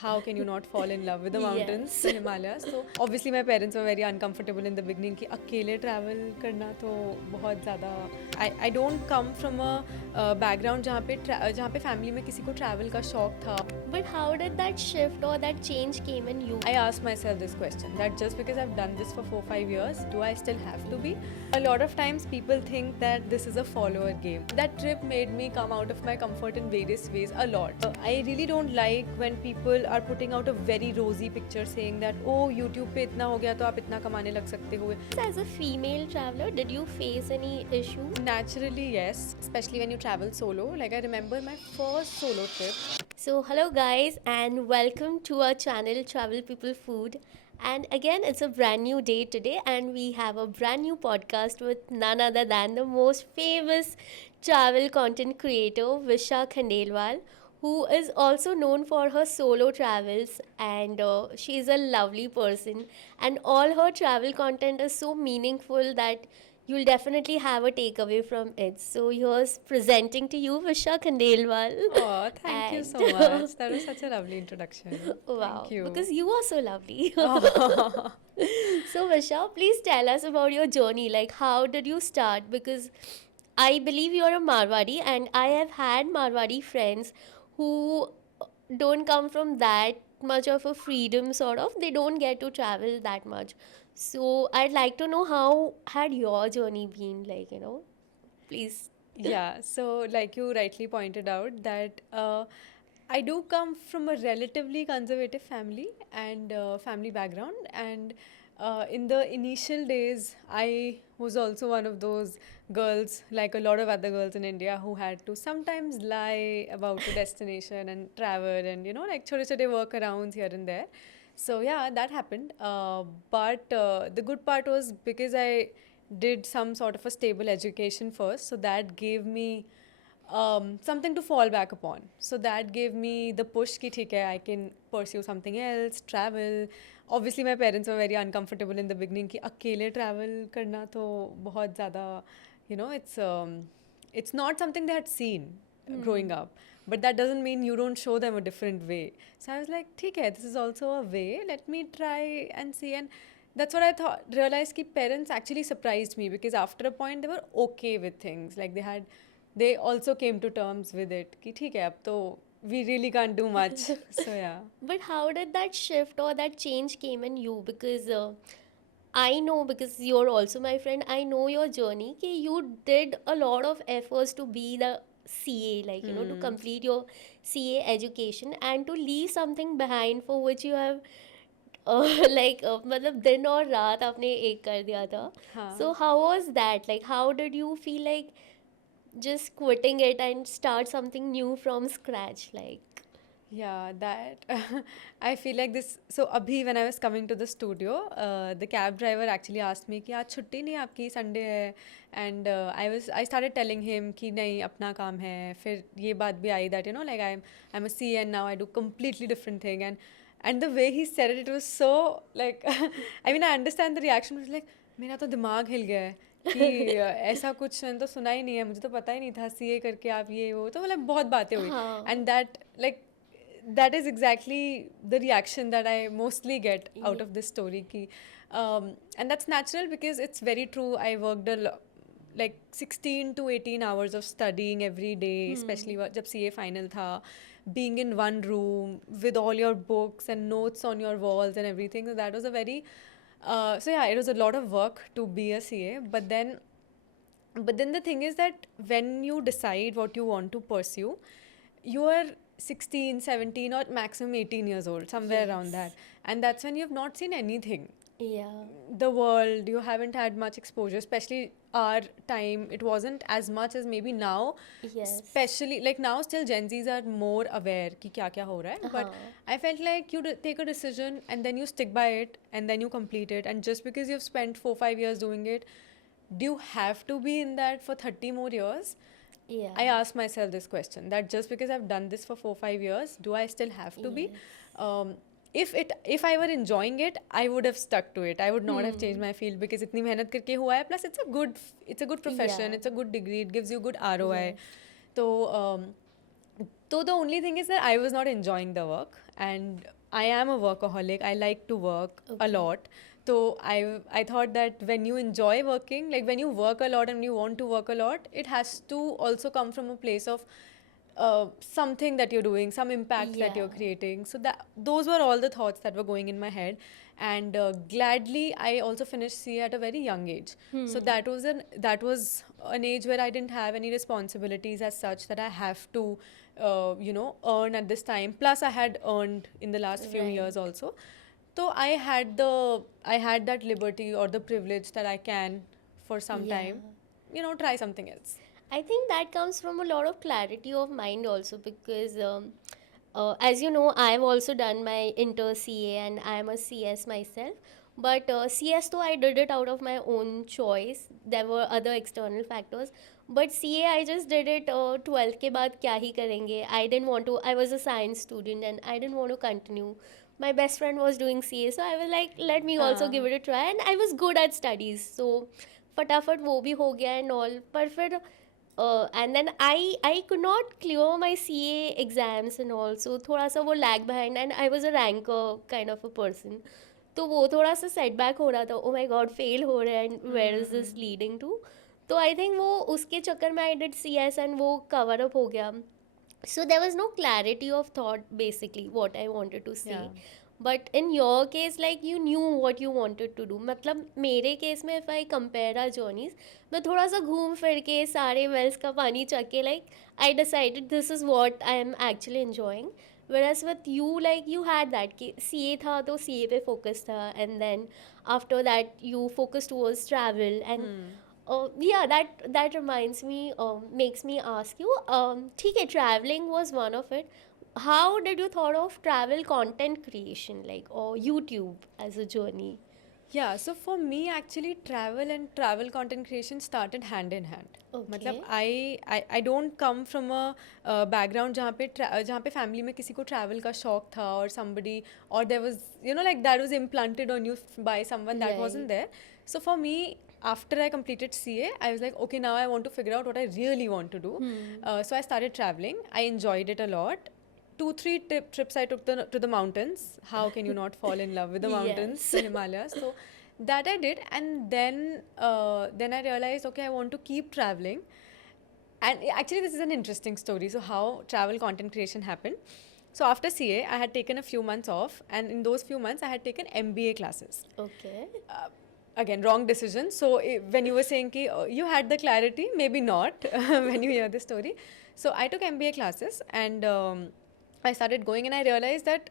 How can you not fall in love with the mountains, Yes. the Himalayas? So obviously my parents were very uncomfortable in the beginning कि अकेले travel करना तो बहुत ज़्यादा I don't come from a background जहाँ पे family में किसी को travel का शौक था. But how did that shift or that change came in you? I asked myself this question that just because I've done this for 4-5 years, do I still have to be? A lot of times people think that this is a follower game. That trip made me come out of my comfort in various ways a lot. I really don't like when people are putting out a very rosy picture saying that oh YouTube पे इतना हो गया तो आप इतना कमाने लग सकते हो. As a female traveler, did you face any issue? Naturally yes, especially when you travel solo. Like I remember my first solo trip. So, hello guys, and welcome to our channel Travel People Food. And again, it's a brand new day today, and we have a brand new podcast with none other than the most famous travel content creator, Visha Khandelwal, who is also known for her solo travels. And she is a lovely person, and all her travel content is so meaningful that you'll definitely have a takeaway from it. So here's presenting to you Visha Khandelwal. Oh, thank you so much. That was such a lovely introduction. Wow, Thank you. because you are so lovely. Oh. So Visha, please tell us about your journey. Like, how did you start? Because I believe you're a Marwadi, and I have had Marwadi friends who don't come from that much of a freedom, sort of. They don't get to travel that much. So I'd like to know how had your journey been, like, please. Yeah, so like you rightly pointed out that I do come from a relatively conservative family and family background, and in the initial days, I was also one of those girls, like a lot of other girls in India, who had to sometimes lie about a destination and travel, and like छोटे छोटे workarounds here and there. So yeah, that happened. But the good part was because I did some sort of a stable education first, so that gave me something to fall back upon. So that gave me the push कि ठीक है, I can pursue something else, travel. Obviously my parents were very uncomfortable in the beginning कि अकेले travel करना तो बहुत ज़्यादा, it's not something they had seen growing up. But that doesn't mean you don't show them a different way. So I was like, ठीक है, this is also a way. Let me try and see. And that's what I thought. Realized कि parents actually surprised me because after a point they were okay with things. Like they also came to terms with it. कि ठीक है, अब तो we really can't do much. So yeah. But how did that shift or that change came in you? Because I know, because you're also my friend, I know your journey. Ki you did a lot of efforts to be the CA, like, to complete your CA education and to leave something behind for which you have मतलब दिन और रात आपने एक कर दिया था. हाँ. So how was that? Like, how did you feel like just quitting it and start something new from scratch? Like, Yeah, that I feel like this. So abhi when I was coming to the studio, the cab driver actually asked me कि आज छुट्टी नहीं आपकी, Sunday है, and I started telling him कि नहीं अपना काम है. फिर ये बात भी आई that like I'm a CA and now I do completely different thing, and the way he said it was so like I mean I understand the reaction was like मेरा तो दिमाग हिल गया है कि ऐसा कुछ मैंने तो सुना ही नहीं है, मुझे तो पता ही नहीं था CA करके आप ये वो, तो मतलब बहुत बातें हुई. हाँ. And that is exactly the reaction that I mostly get out of this story ki, and that's natural because it's very true. I worked like 16 to 18 hours of studying every day, especially जब CA final था, being in one room with all your books and notes on your walls and everything. So that was a very so yeah, it was a lot of work to be a CA. But then the thing is that when you decide what you want to pursue, you are 16, 17 or maximum 18 years old, somewhere around that. And that's when you've not seen anything. Yeah. The world, you haven't had much exposure, especially our time. It wasn't as much as maybe now. Yes. Especially like now, still Gen Zs are more aware कि क्या क्या हो रहा है. But I felt like you take a decision and then you stick by it and then you complete it. And just because you've spent 4-5 years doing it, do you have to be in that for 30 more years? Yeah. I asked myself this question that just because I've done this for 4-5 years, do I still have to be? If I were enjoying it, I would have stuck to it. I would not have changed my field because इतनी मेहनत करके हुआ है. Plus, it's a good profession. Yeah. It's a good degree. It gives you good ROI. Yes. तो So the only thing is that I was not enjoying the work, and I am a workaholic. I like to work a Okay. lot. So I thought that when you enjoy working, like when you work a lot and you want to work a lot, it has to also come from a place of something that you're doing, some impact that Yeah. you're creating. So that those were all the thoughts that were going in my head, and gladly I also finished CA at a very young age. So Hmm. that was an age where I didn't have any responsibilities as such that I have to earn at this time. Plus I had earned in the last few Right. years also. So I had that liberty or the privilege that I can for some Yeah. time, try something else. I think that comes from a lot of clarity of mind also because, as you know, I've also done my inter CA and I'm a CS myself. But CS though I did it out of my own choice. There were other external factors. But CA I just did it 12th के बाद क्या ही करेंगे. I didn't want to. I was a science student and I didn't want to continue. My best friend was doing CA, so I was like, let me also give it a try. And I was good at studies, so फटाफट वो भी हो गया and all. पर फिर and then I could not clear my CA exams and all, so थोड़ा सा वो lag behind and I was a ranker kind of a person. तो वो थोड़ा सा setback हो रहा था, oh my god fail हो रहा है and where is this leading to. तो I think वो उसके चक्कर में I did CS and वो cover up हो गया. So there was no clarity of thought basically what I wanted to say. Yeah. But in your case like you knew what you wanted to do. मतलब मेरे case में if I compare our journeys, मैं थोड़ा सा घूम फिर के सारे wells का पानी चख के like I decided this is what I am actually enjoying. Whereas with you like you had that कि CA था तो CA पे focus था and then after that you focus towards travel and yeah, that reminds me, makes me ask you. ठीक है, traveling was one of it. How did you thought of travel content creation, like or YouTube as a journey? Yeah, so for me, actually, travel and travel content creation started hand in hand. मतलब Okay. I don't come from a background जहाँ पे family में किसी को travel का शौक था or somebody or there was like that was implanted on you by someone that wasn't Right. there. So for me, after I completed CA, I was like, okay, now I want to figure out what I really want to do. So I started traveling. I enjoyed it a lot. 2 3 trips I took to the mountains. How can you not fall in love with the mountains, Yes. the Himalayas? So that I did, and then I realized, okay, I want to keep traveling. And actually, this is an interesting story. So how travel content creation happened. So after CA, I had taken a few months off, and in those few months, I had taken MBA classes. Okay. Again, wrong decision. So when you were saying ki, you had the clarity, maybe not when you hear the story. So I took MBA classes, and I started going, and I realized that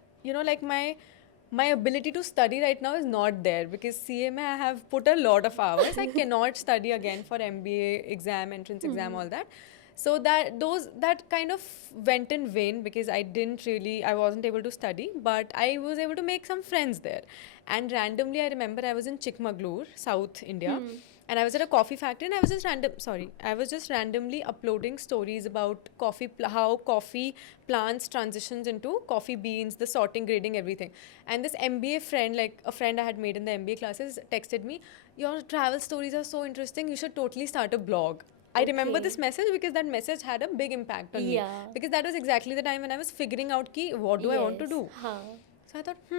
like my ability to study right now is not there because CA mein I have put a lot of hours. I cannot study again for MBA exam, entrance exam, all that. So that kind of went in vain because I wasn't able to study, but I was able to make some friends there. And randomly, I remember I was in Chikmagalur, South India, and I was at a coffee factory, and I was just randomly uploading stories about how coffee plants transitions into coffee beans, the sorting, grading, everything. And this MBA friend, like a friend I had made in the MBA classes, texted me, "Your travel stories are so interesting. You should totally start a blog." I remember this Okay. message because that message had a big impact on me. Yeah. Because that was exactly the time when I was figuring out ki, what do I want to Yes. do? Huh. So I thought,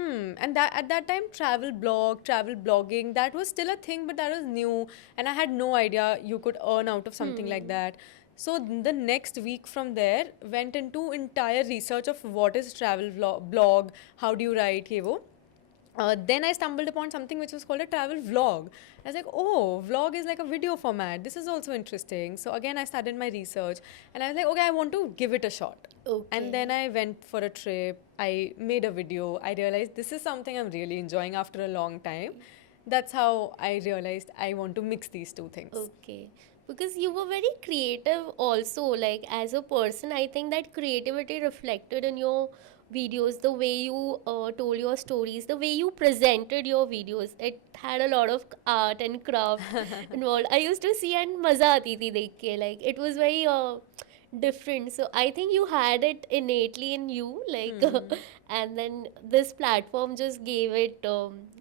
and that at that time, travel blogging, that was still a thing, but that was new, and I had no idea you could earn out of something like that. So the next week from there went into entire research of what is blog, how do you write, ye wo. Then I stumbled upon something which was called a travel vlog. I was like, oh, vlog is like a video format. This is also interesting. So again, I started my research and I was like, okay, I want to give it a shot. And Okay. then I went for a trip. I made a video. I realized this is something I'm really enjoying after a long time. That's how I realized I want to mix these two things. Okay. Because you were very creative also, like as a person, I think that creativity reflected in your videos, the way you told your stories, the way you presented your videos. It had a lot of art and craft involved. I used to see and maza aati thi dekh ke, like it was very different. So I think you had it innately in you, like, and then this platform just gave it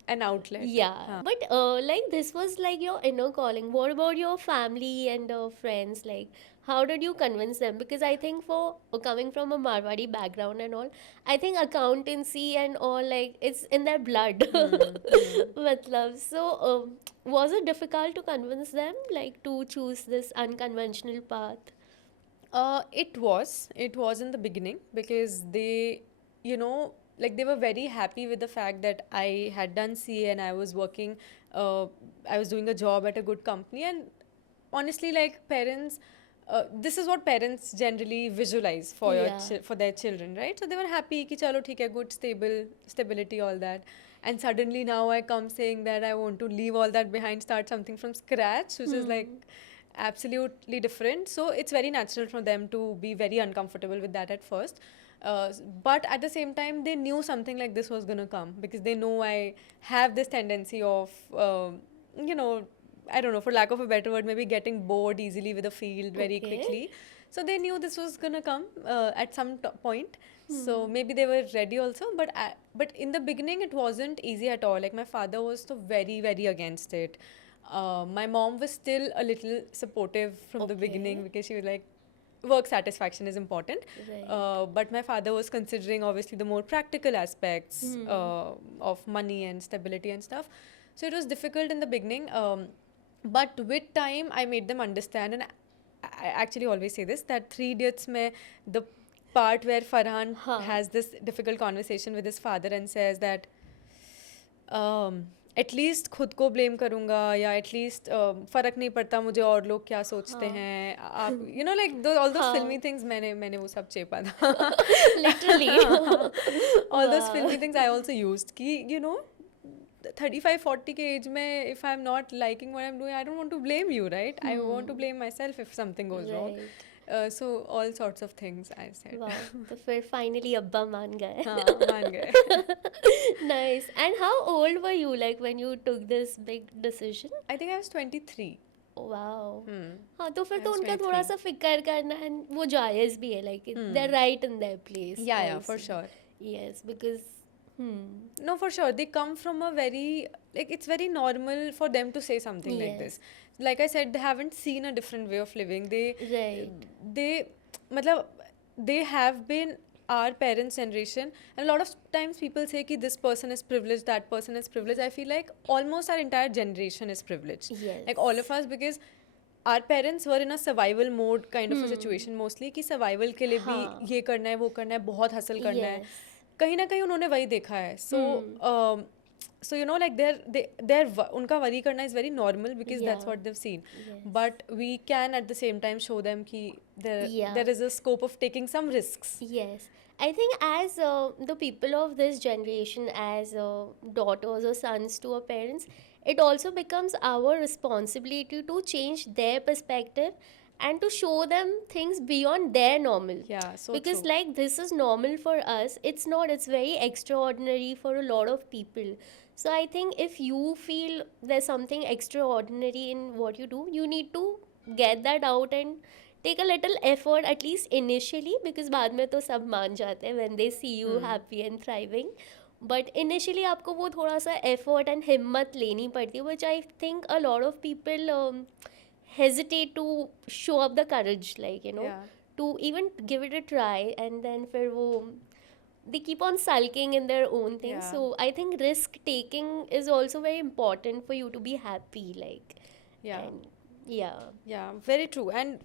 An outlet. yeah, but like this was like your inner calling. What about your family and friends? Like, how did you convince them? Because I think for coming from a Marwadi background and all, I think accountancy and all, like, it's in their blood. Matlab. So, was it difficult to convince them, like, to choose this unconventional path? It was in the beginning because they, like they were very happy with the fact that I had done CA and I was working, I was doing a job at a good company. And honestly, like parents, this is what parents generally visualize for Yeah. for their children, right? So they were happy ki chalo theek hai, good stability, all that. And suddenly now I come saying that I want to leave all that behind, start something from scratch, which is like absolutely different. So it's very natural for them to be very uncomfortable with that at first. But at the same time, they knew something like this was gonna come because they know I have this tendency of, you know, I don't know, for lack of a better word, maybe getting bored easily with a field very Okay. quickly. So they knew this was gonna come at some point. So maybe they were ready also, but in the beginning it wasn't easy at all. Like my father was so very against it. My mom was still a little supportive from the beginning Okay. because she was like, work satisfaction is important. Right. But my father was considering obviously the more practical aspects of money and stability and stuff. So it was difficult in the beginning. But with time, I made them understand, and I actually always say this, that Three Idiots mein, the part where Farhan Huh. has this difficult conversation with his father and says that at least खुद को blame करूँगा या at least फ़र्क नहीं पड़ता मुझे और लोग क्या सोचते हाँ. हैं आप ऑल दोस हाँ. फिल्मी थिंग्स मैंने वो सब चेपा था Literally. All those Wow. फिल्मी थिंग्स आई ऑल्सो यूज्ड कि 35-40 के एज में if I'm not liking what I'm doing, I don't want to blame you, right? I want to blame myself if something goes wrong. Right. So all sorts of things I said. Wow. तो फिर finally अब्बा मान गए. हाँ मान गए. Nice. And how old were you, like, when you took this big decision? I think I was 23. Wow. Hmm. हाँ, तो फिर I तो was उनका थोड़ा 23. सा फिक्र करना and वो जायज़ भी है, like they're right in their place. Yeah, for also. sure. Yes, because No, for sure. They come from a very, like, it's very normal for them to say something like Yes. this. Like I said, they haven't seen a different way of living. Right. Matlab, they have been our parents' generation. And a lot of times people say that this person is privileged, that person is privileged. I feel like almost our entire generation is privileged. Yes. Like all of us, because our parents were in a survival mode kind of a situation mostly, कि survival के लिए भी हाँ. ये करना है वो करना है बहुत hustle करना है. Yes. कहीं ना कहीं उन्होंने वही देखा है. So like उनका worry करना is very normal because that's Yeah. what they've seen. Yes. But we can at the same time show them कि Yeah. there is a scope of taking some risks. Yes. I think as the people of this generation, as daughters or sons to our parents, it also becomes our responsibility to change their perspective and to show them things beyond their normal. Yeah, so Because true. like this is normal for us, it's not, it's very extraordinary for a lot of people. So I think if you feel there's something extraordinary in what you do, you need to get that out and take a little effort at least initially, because बाद में तो सब मान जाते हैं when they see you happy and thriving. But initially आपको वो थोड़ा सा effort and हिम्मत लेनी पड़ती है, which I think a lot of people hesitate to show up the courage, like, Yeah. to even give it a try, and then फिर वो they keep on sulking in their own thing. Yeah. So I think risk taking is also very important for you to be happy, like. Yeah. And yeah. Yeah, very true. And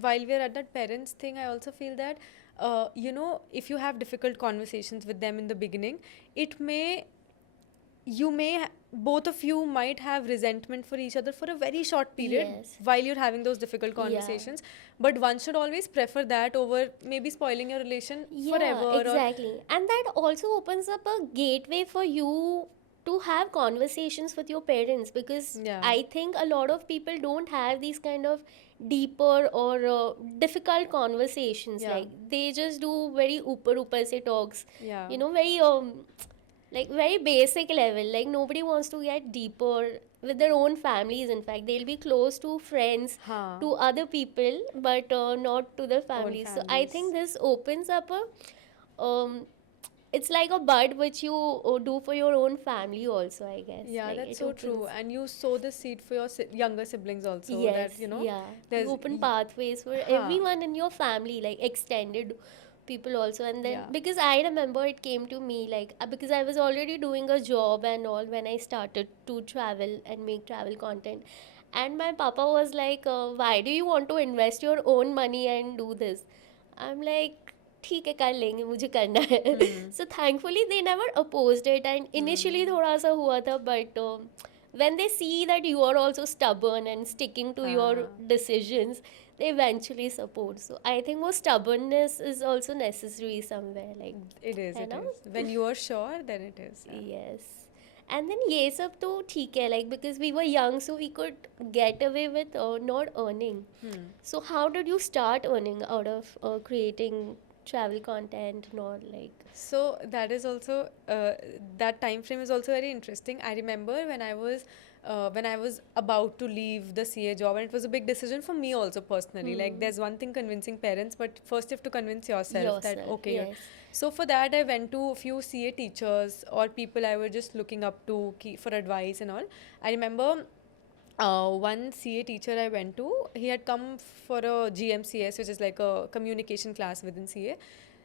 while we're at that parents thing, I also feel that, if you have difficult conversations with them in the beginning, both of you might have resentment for each other for a very short period Yes. while you're having those difficult conversations. But one should always prefer that over maybe spoiling your relation forever. Yeah, exactly. And that also opens up a gateway for you to have conversations with your parents, because Yeah. I think a lot of people don't have these kind of deeper or difficult conversations. Yeah. Like they just do very upper se talks. Yeah. Very like very basic level. Like nobody wants to get deeper with their own families. In fact, they'll be close to friends, Haan. to other people, but not to their families. So I families. think this opens up a it's like a bud which you do for your own family also, I guess. Yeah, Like that's it so true. opens. And you sow the seed for your younger siblings also, Yes, that, you know, yeah. You there's, open pathways for huh, everyone in your family, like extended people also. And then yeah. because I remember it came to me like because I was already doing a job and all when I started to travel and make travel content. And my papa was like, why do you want to invest your own money and do this? I'm like, ठीक है कर लेंगे मुझे करना है. Hmm. So thankfully they never opposed it, and initially Hmm. थोड़ा सा हुआ था, but when they see that you are also stubborn and sticking to your Huh. decisions, they eventually support. So I think वो stubbornness is also necessary somewhere, like, It is, है it ना? is. When you are sure, then it is. Yeah. Yes. And then ये सब तो ठीक है, like because we were young, so we could get away with not earning. Hmm. So how did you start earning out of creating travel content and all, like? So that is also that time frame is also very interesting. I remember when I was about to leave the CA job, and it was a big decision for me also personally. Like, there's one thing convincing parents, but first you have to convince yourself that Yourself, okay. yes. So for that, I went to a few CA teachers or people I was just looking up to for advice and all. I remember one CA teacher I went to, he had come for a GMCS, which is like a communication class within CA.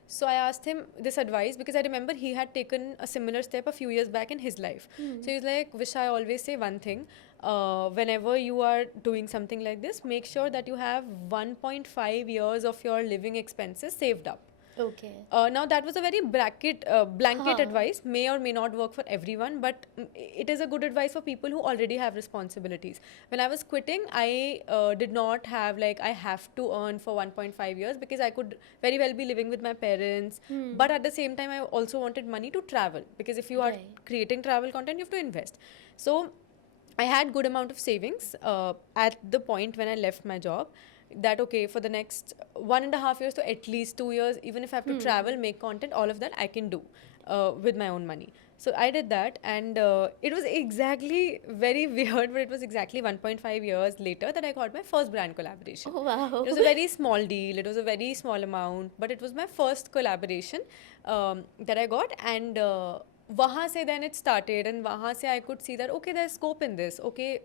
So I asked him this advice because I remember he had taken a similar step a few years back in his life. So he's like, Vish, I always say one thing. Whenever you are doing something like this, make sure that you have 1.5 years of your living expenses saved up. Okay. Now that was a very blanket Huh. advice, may or may not work for everyone, but it is a good advice for people who already have responsibilities. When I was quitting, I did not have like I have to earn for 1.5 years because I could very well be living with my parents, but at the same time I also wanted money to travel because if you are Right. creating travel content, you have to invest. So I had good amount of savings at the point when I left my job, that okay, for the next 1.5 years to at least 2 years, even if I have to travel, make content, all of that I can do with my own money. So I did that, and it was exactly very weird, but it was exactly 1.5 years later that I got my first brand collaboration. Oh wow. It was a very small deal, it was a very small amount, but it was my first collaboration that I got, and वहाँ से then it started, and वहाँ से I could see that okay, there's scope in this, okay,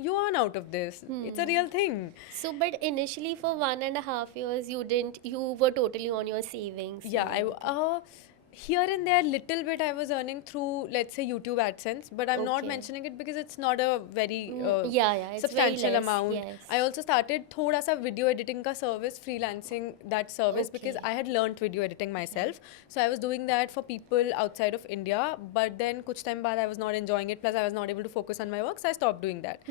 you earn out of this, it's a real thing. So, but initially for 1.5 years, you didn't, you were totally on your savings. Yeah, and everything. here and there little bit I was earning through, let's say, YouTube AdSense, but I'm not Okay. mentioning it because it's not a very Yeah, yeah, it's very substantial less. amount. Yes. I also started thoda sa video editing ka service, freelancing that service because Okay. I had learnt video editing myself. So I was doing that for people outside of India, but then kuch time baad I was not enjoying it, plus I was not able to focus on my work, so I stopped doing that.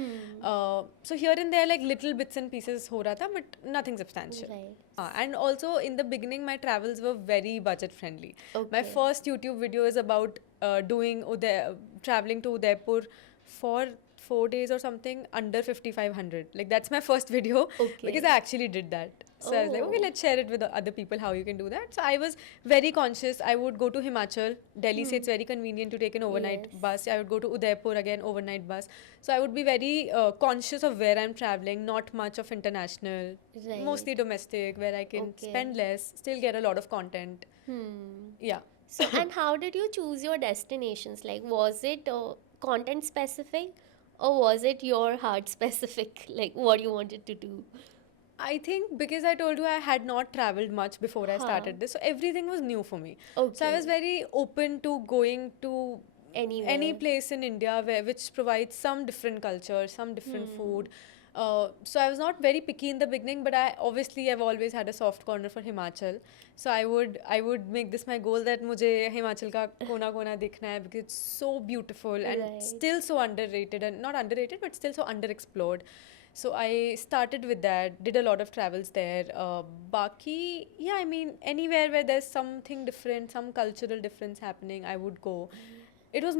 So here and there like little bits and pieces ho raha tha, but nothing substantial. Right. And also in the beginning, my travels were very budget friendly. My Okay. first YouTube video is about traveling to Udaipur for 4 days or something under 5,500. Like that's my first video Okay. because I actually did that. So I was like, okay, Oh. let's share it with the other people how you can do that. So I was very conscious. I would go to Himachal, Delhi. Se it's very convenient to take an overnight Yes. bus. I would go to Udaipur again, overnight bus. So I would be very conscious of where I'm traveling. Not much of international, Right. mostly domestic, where I can Okay. spend less, still get a lot of content. Yeah. So, and how did you choose your destinations? Like, was it content specific or was it your heart specific? Like, what you wanted to do? I think because I told you I had not traveled much before I Huh. started this, so everything was new for me. So I Okay. was very open to going to Anywhere. any place in India which provides some different culture, some different food. So I was not very picky in the beginning, but I've always had a soft corner for Himachal. So I would make this my goal that मुझे हिमाचल का कोना कोना देखना है because it's so beautiful and Right. still so underrated, and not underrated but still so underexplored. So I started with that, did a lot of travels there. Baki, yeah, I mean, anywhere where there's something different, some cultural difference happening, I would go. It was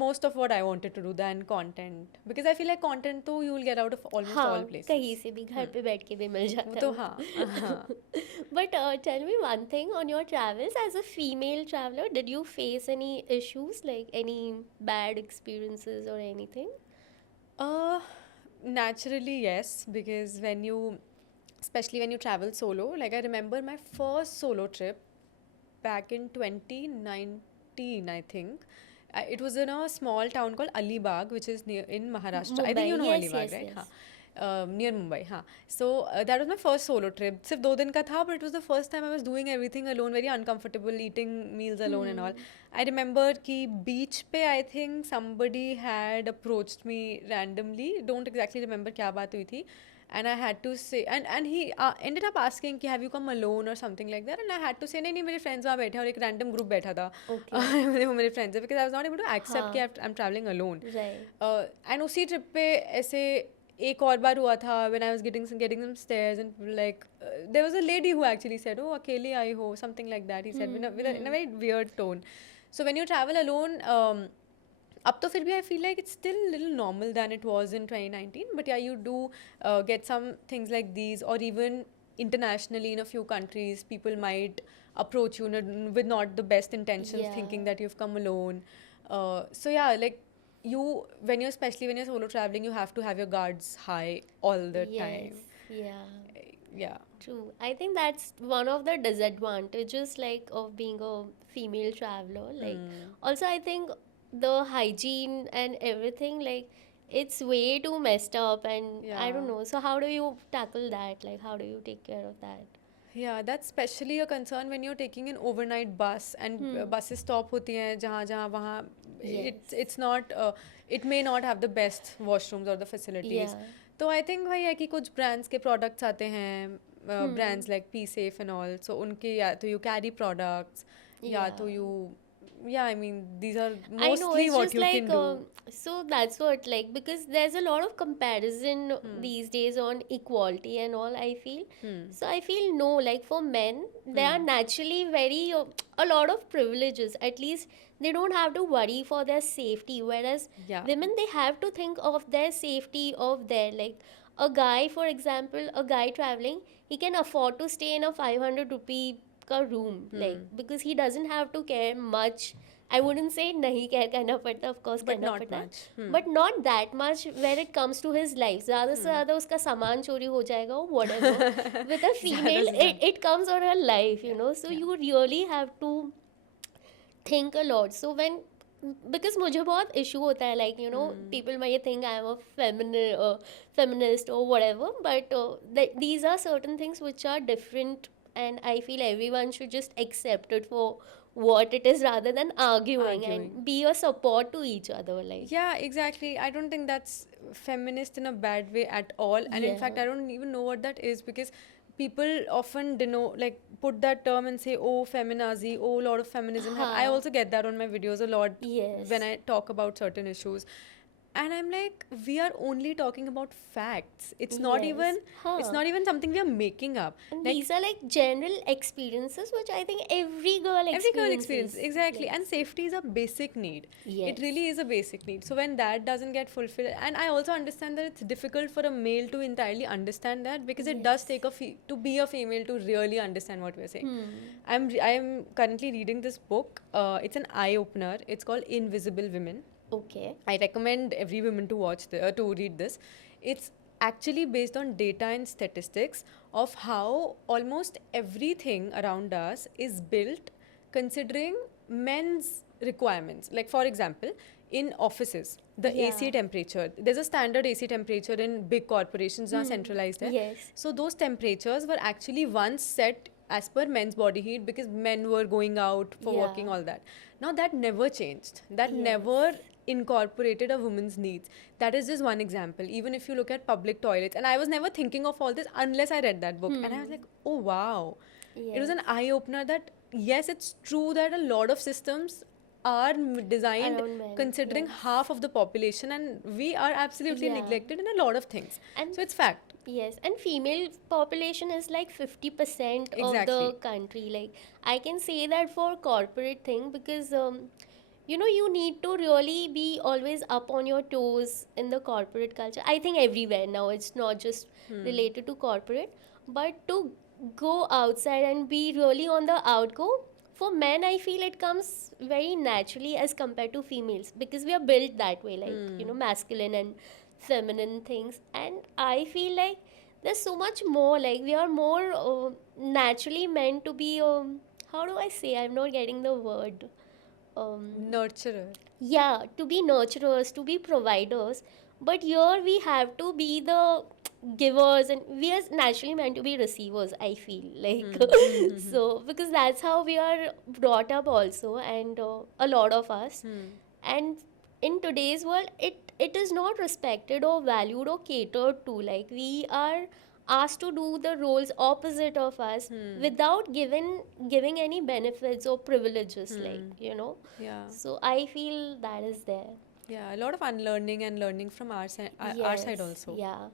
most of what I wanted to do than content, because I feel like content तो you will get out of almost all हाँ, places. कहीं से भी घर पे बैठ के भी मिल वो जाता तो है हाँ हाँ. But tell me one thing, on your travels as a female traveler, did you face any issues, like any bad experiences or anything? Uh, Naturally, yes, because especially when you travel solo, like I remember my first solo trip, back in 2019, I think. It was in a small town called Alibag, which is near in Maharashtra. I think Mumbai. you know Yes, Alibag, yes, right? yes. हाँ. Near Mumbai, हाँ. So that was my first solo trip. सिर्फ 2 दिन का था, but it was the first time I was doing everything alone, very uncomfortable, eating meals alone and all. I remember कि beach पे I think somebody had approached me randomly. Don't exactly remember क्या बात हुई थी. And I had to say, and he ended up asking कि have you come alone or something like that, and I had to say नहीं नहीं मेरे friends वहाँ बैठे और एक random group बैठा था. Okay. वो मेरे friends है, because I was not able to accept कि हाँ. I'm traveling alone. Right. And उसी trip पे ऐसे एक और बार हुआ था when I was getting some stairs and like there was a lady who actually said oh अकेले आई हो something like that he said in a very weird tone. So when you travel alone up to फिर भी I feel like it's still a little normal than it was in 2019, but yeah, you do get some things like these, or even internationally in a few countries people might approach you with not the best intentions, Yeah. thinking that you've come alone. So yeah, like especially when you're solo traveling, you have to have your guards high all the Yes. time. Yeah. Yeah. True. I think that's one of the disadvantages like of being a female traveler. Like also I think the hygiene and everything like it's way too messed up and I don't Yeah. know. So how do you tackle that? Like how do you take care of that? Yeah, that's especially a concern when you're taking an overnight bus and buses stop होती हैं जहाँ जहाँ वहाँ Yes. it's not it may not have the best washrooms or the facilities. Yeah. तो I think वही है कि कुछ brands के products आते हैं brands like P Safe and all, so उनके या तो you carry products या तो Yeah. you I mean these are I know mostly it's what just you like can do. so that's what like because there's a lot of comparison these days on equality and all I feel. So I feel no like for men they are naturally very a lot of privileges, at least they don't have to worry for their safety, whereas Yeah. women they have to think of their safety of their like a guy for example, a guy traveling he can afford to stay in a 500 rupee का room like because he doesn't have to care much. I wouldn't say nahi care करना पड़ता, of course But करना not पड़ता है, much. but not that much when it comes to his life. ज़्यादा से ज़्यादा उसका सामान चोरी हो जाएगा whatever. With a female it comes on her life, you know, so you really have to think a lot. So when because मुझे बहुत issue होता है like you know people might think I am a feminist or whatever, but these are certain things which are different and I feel everyone should just accept it for what it is rather than arguing and be a support to each other like Yeah, exactly. I don't think that's feminist in a bad way at all. And in fact, Yeah. I don't even know what that is, because people often denote, like, put that term and say, oh, feminazi, oh, a lot of feminism. I Huh. also get that on my videos a lot Yes. when I talk about certain issues. And I'm like, we are only talking about facts. It's not Yes. even it's Huh. not even something we are making up. And Like, these are like general experiences which I think every girl every girl experiences, experiences. exactly. Yes. And safety is a basic need. Yes. It really is a basic need. So when that doesn't get fulfilled, and I also understand that it's difficult for a male to entirely understand that, because it does take to be a female to really understand what we're saying. I'm currently reading this book. It's an eye opener. It's called Invisible Women. Okay. I recommend every woman to to read this. It's actually based on data and statistics of how almost everything around us is built considering men's requirements. Like, for example, in offices, the AC Yeah. temperature, there's a standard AC temperature in big corporations, now centralized. Yes. So those temperatures were actually once set as per men's body heat, because men were going out for Yeah. working, all that. Now that never changed. That Yes. never incorporated a woman's needs. That is just one example. Even if you look at public toilets, and I was never thinking of all this unless I read that book, and I was like, oh wow. It was an eye opener that yes, it's true that a lot of systems are designed Around men, considering yes. half of the population, and we are absolutely Yeah. neglected in a lot of things. And So it's fact. yes, and female population is like 50% of the Exactly. country. Like I can say that for corporate thing because you know you need to really be always up on your toes in the corporate culture. I think everywhere now it's not just related to corporate, but to go outside and be really on the outgo. For men, I feel it comes very naturally as compared to females because we are built that way, like you know, masculine and feminine things. And I feel like there's so much more. Like we are more naturally meant to be how do I say? I'm not getting the word. Nurturer. Yeah, to be nurturers, to be providers, but here we have to be the givers, and we are naturally meant to be receivers, I feel like. So because that's how we are brought up also, and a lot of us. And in today's world, it is not respected or valued or catered to. Like, we are asked to do the roles opposite of us without giving any benefits or privileges, like, Yeah. so I feel that is there. Yeah, a lot of unlearning and learning from our side Yes, also. yeah.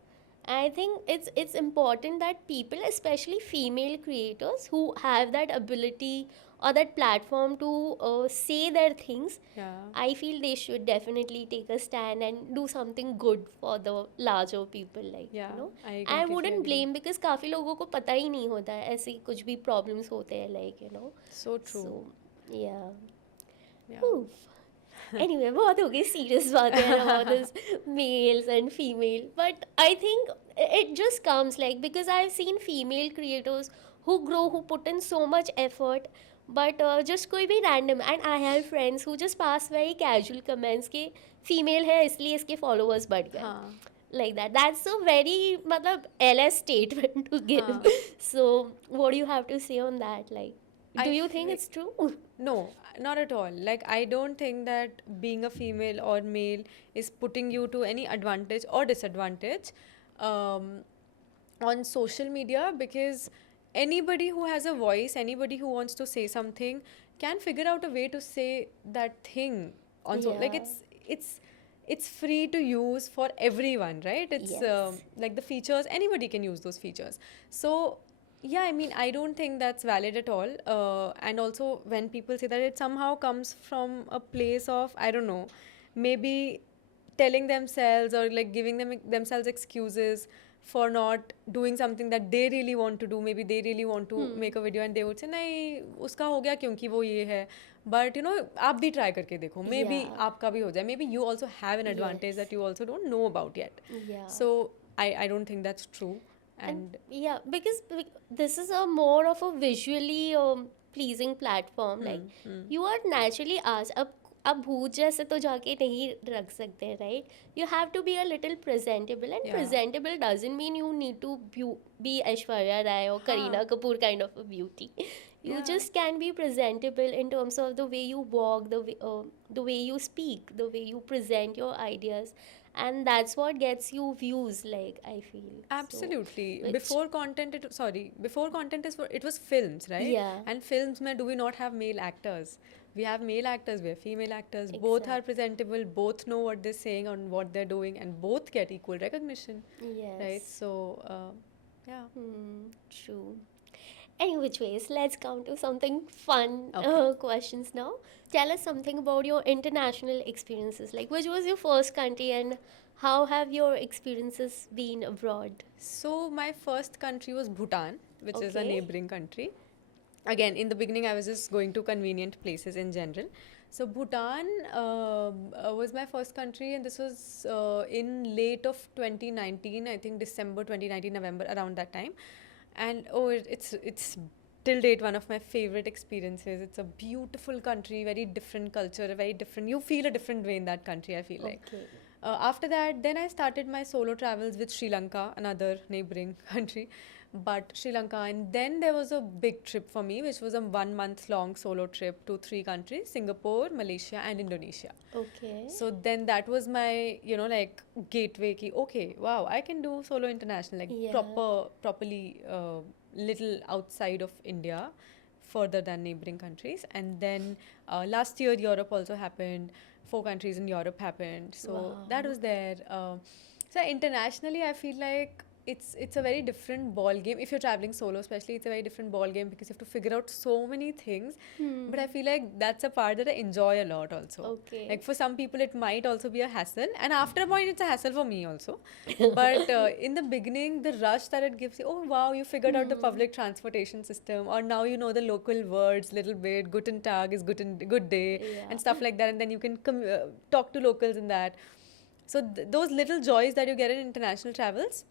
I think it's important that people, especially female creators who have that ability or that platform to say their things, Yeah. I feel they should definitely take a stand and do something good for the larger people, like, Yeah, I I completely wouldn't agree. blame, because काफ़ी लोगों को पता ही नहीं होता है ऐसे कुछ भी problems होते हैं, like. So true. So yeah. Yeah. Oof. Anyway, बहुत हो गई serious बातें about this males and female, but I think it just comes, like, because I've seen female creators who grow, who put in so much effort, but just कोई भी random, and I have friends who just pass very casual comments कि female है इसलिए इसके followers बढ़ गए, हाँ. like that. That's a very मतलब LS statement to give. हाँ. So what do you have to say on that, like, do I you think fe- it's true? No, not at all. Like, I don't think that being a female or male is putting you to any advantage or disadvantage um, on social media, because anybody who has a voice, anybody who wants to say something, can figure out a way to say that thing on like, Yeah. it's free to use for everyone, right? It's Yes. like the features, anybody can use those features. So yeah, I mean, I don't think that's valid at all. And also, when people say that, it somehow comes from a place of, I don't know, maybe telling themselves or like giving themselves excuses for not doing something that they really want to do. Maybe they really want to make a video and they would say, नहीं उसका हो गया क्योंकि वो ये है. But आप भी try करके देखो. Maybe Yeah. आपका भी हो जाए. Maybe you also have an advantage Yes. that you also don't know about yet. Yeah. So I don't think that's true. And yeah, because this is a more of a visually pleasing platform. Like, you are naturally asked, अब भूत जैसे तो जाके नहीं रख सकते, right? You have to be a little presentable, and Yeah. presentable doesn't mean you need to be Aishwarya Rai or Kareena हाँ. Kapoor kind of a beauty. You Yeah. just can be presentable in terms of the way you walk, the way you speak, the way you present your ideas, and that's what gets you views, like, I feel. Absolutely. which- Before content, before content it was films, right? Yeah. And films, mein, do we not have male actors? We have male actors, we have female actors. Both are Exactly. presentable, both know what they're saying and what they're doing, and both get equal recognition, Yes. right? So, yeah. True. Any which ways, let's come to something fun Okay. questions now. Tell us something about your international experiences. Like, which was your first country, and how have your experiences been abroad? So my first country was Bhutan, which is a Okay. neighboring country. Again, in the beginning, I was just going to convenient places in general. So Bhutan was my first country, and this was in late of 2019. I think December 2019, November, around that time. And it's till date one of my favorite experiences. It's a beautiful country, very different culture, very different. You feel a different way in that country, I feel like. Okay. After that, then I started my solo travels with Sri Lanka, another neighboring country, but Sri Lanka. And then there was a big trip for me, which was a 1 month long solo trip to 3 countries: Singapore, Malaysia, and Indonesia. Okay. So then that was my, like gateway ki, okay, wow, I can do solo international, like Yeah. properly little outside of India, further than neighboring countries. And then last year, Europe also happened. 4 countries in Europe happened. So that Wow. was there. So internationally, I feel like it's a very different ball game. If you're traveling solo, especially, it's a very different ball game because you have to figure out so many things. But I feel like that's a part that I enjoy a lot also. Okay. Like, for some people, it might also be a hassle, and after a point, it's a hassle for me also. But in the beginning, the rush that it gives you, oh wow, you figured out the public transportation system, or now you know the local words little bit. Guten Tag is good day, Yeah. and stuff like that, and then you can talk to locals in that. So those little joys that you get in international travels,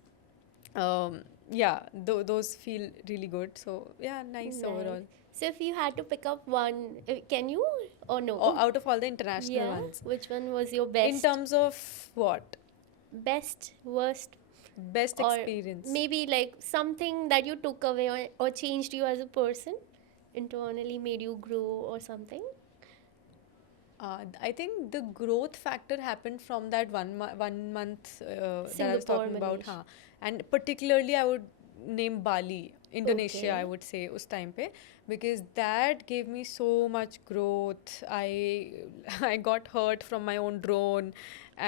yeah, those feel really good. So yeah, nice overall. So if you had to pick up one, can you or no? Or out of all the international Yeah. ones. Which one was your In best? terms of what? Best, worst, Best or experience. maybe like something that you took away or changed you as a person, internally made you grow or something? I think the growth factor happened from that 1 month that I was Singapore, talking about, Malaysia. and particularly I would name Bali, Indonesia. I Okay. would say us time pe, because that gave me so much growth. I I got hurt from my own drone,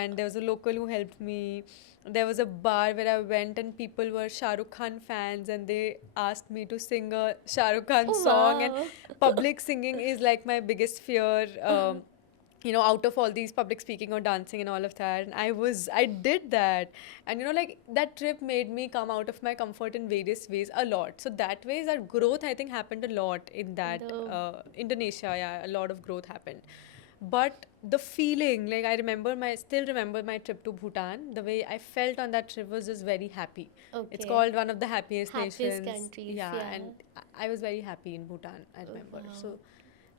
and there was a local who helped me. There was a bar where I went and people were Shah Rukh Khan fans and they asked me to sing a Shah Rukh Khan Oh song, and wow. public singing is like my biggest fear. Out of all these public speaking or dancing and all of that, and I did that, and like that trip made me come out of my comfort in various ways a lot. So that ways that growth I think happened a lot in that The Indonesia. Yeah, a lot of growth happened. But the feeling, like I remember my still remember my trip to Bhutan. The way I felt on that trip was just very happy. It's okay. called one of the happiest Happiest nations. countries, Yeah, yeah. and I was very happy in Bhutan, I Oh, remember. wow. So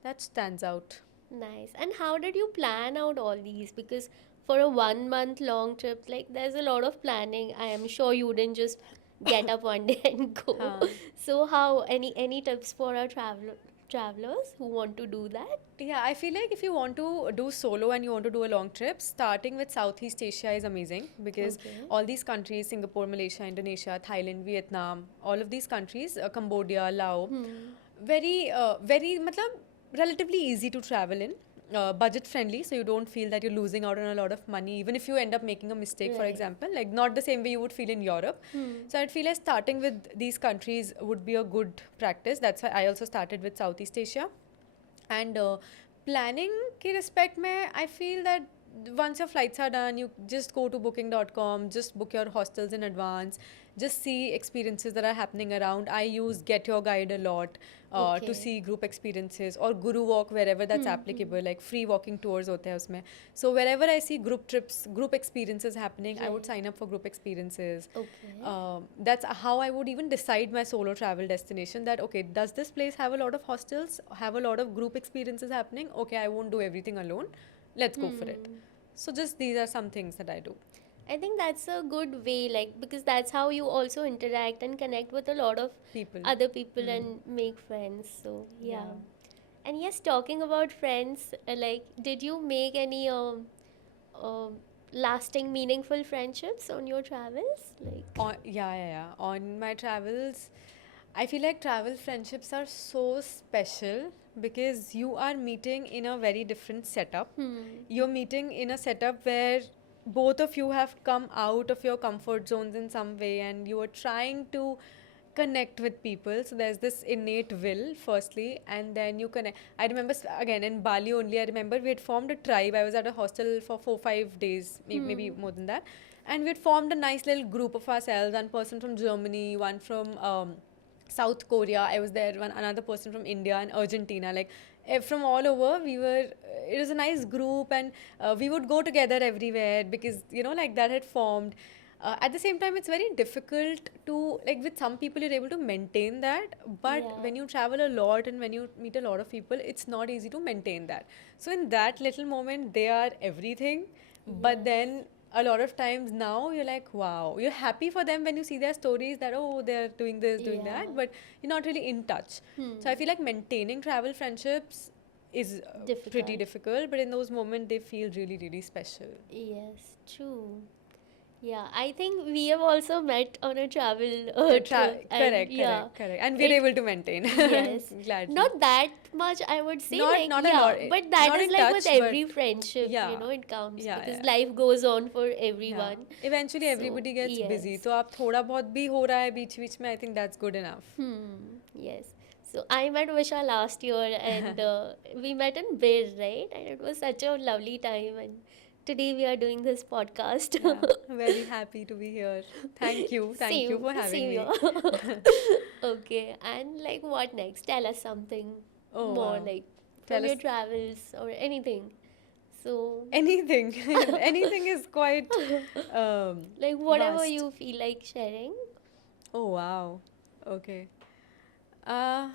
that stands out. Nice. And how did you plan out all these? Because for a 1 month long trip, like there's a lot of planning. I am sure you didn't just get up one day and go. Huh. So how any tips for our travelers who want to do that? Yeah, I feel like if you want to do solo and you want to do a long trip, starting with Southeast Asia is amazing because Okay. all these countries, Singapore, Malaysia, Indonesia, Thailand, Vietnam, all of these countries, Cambodia, Laos, Hmm. very, matlab, relatively easy to travel in. Budget friendly, so you don't feel that you're losing out on a lot of money, even if you end up making a mistake, for Right. example, like not the same way you would feel in Europe. Hmm. So I'd feel like starting with these countries would be a good practice. That's why I also started with Southeast Asia. And planning के respect में, I feel that once your flights are done, you just go to booking.com, just book your hostels in advance, just see experiences that are happening around. I use Get Your Guide a lot to Okay. see group experiences, or Guru Walk wherever that's applicable, like free walking tours होते हैं उसमें. So wherever I see group trips, group experiences happening, I would Right. sign up for group experiences. Okay. That's how I would even decide my solo travel destination. That okay, does this place have a lot of hostels, have a lot of group experiences happening? Okay, I won't do everything alone. Let's go for it. Hmm. So just these are some things that I do. I think that's a good way, like, because that's how you also interact and connect with a lot of People. other people and make friends. So, yeah. Yeah. And yes, talking about friends, like, did you make any lasting, meaningful friendships on your travels? Like, Yeah. On my travels, I feel like travel friendships are so special because you are meeting in a very different setup. You're meeting in a setup where both of you have come out of your comfort zones in some way and you are trying to connect with people. So there's this innate will, firstly, and then you connect. I remember, again, in Bali only, I remember we had formed a tribe. I was at a hostel for 4 5 days, maybe more than that. And we had formed a nice little group of ourselves, one person from Germany, one from South Korea. I was there, another person from India and Argentina. Like from all over, we were. It was a nice group, and we would go together everywhere because like that had formed. At the same time, it's very difficult to like with some people you're able to maintain that, but yeah. when you travel a lot and when you meet a lot of people, it's not easy to maintain that. So in that little moment, they are everything, but Yes. then a lot of times now you're like wow, you're happy for them when you see their stories that oh they're doing this doing Yeah. that, but you're not really in touch. So I feel like maintaining travel friendships is pretty Difficult. difficult, but in those moments they feel really really special. Yes, true. Yeah, I think we have also met on a travel trip, and Correct, yeah, correct, and we're it able to maintain. yes, Gladly. not that much I would say, like Not a yeah, lot, but that not is in like with touch, every but friendship, yeah, it counts because yeah. life goes on for Yeah. everyone. Eventually So everybody gets busy. yes, तो आप थोड़ा बहुत भी हो रहा है बीच बीच में, I think that's good enough. yes. So I met Visha last year, and we met in Bir, right? And it was such a lovely time. And today we are doing this podcast. Yeah, very happy to be here. Thank you Same, for having same me. here. Okay, and like what next? Tell us something Oh more, wow. like Tell from your us travels or anything. So, anything. Anything is quite like whatever vast. you feel like sharing. Oh wow. Okay. Uh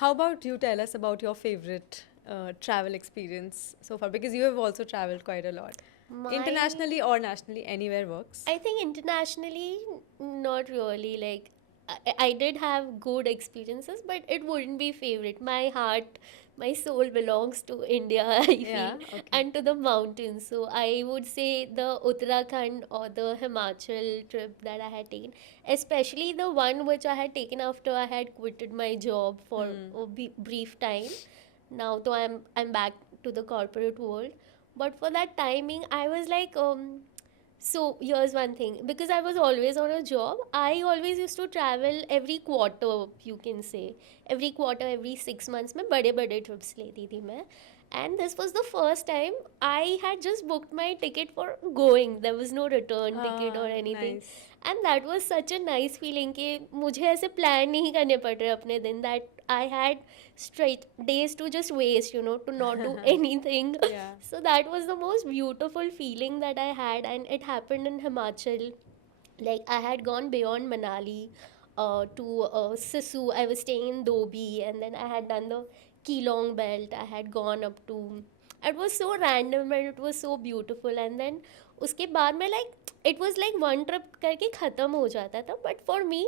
How about you tell us about your favorite travel experience so far? Because you have also traveled quite a lot. My Internationally or nationally, anywhere works. I think internationally, not really. Like, I did have good experiences, but it wouldn't be favorite. My heart, my soul belongs to India, I feel, Yeah, okay. and to the mountains. So I would say the Uttarakhand or the Himachal trip that I had taken, especially the one which I had taken after I had quitted my job for a brief time. Now, though I'm back to the corporate world, but for that timing, I was like, so here's one thing, because I was always on a job, I always used to travel every quarter, you can say. Every quarter, every 6 months में बड़े बड़े trips लेती थी मैं. And this was the first time I had just booked my ticket for going. There was no return ticket or anything. Nice. And that was such a nice feeling कि मुझे ऐसे plan नहीं करने पड़ रहे अपने दिन, that I had straight days to just waste, to not do anything. Yeah. So that was the most beautiful feeling that I had, and it happened in Himachal. Like, I had gone beyond Manali to Sisu. I was staying in Dobi, and then I had done the Keelong belt. I had gone up to. It was so random and it was so beautiful. And then उसके बाद में, like, it was like one trip करके ख़त्म हो जाता था. But for me,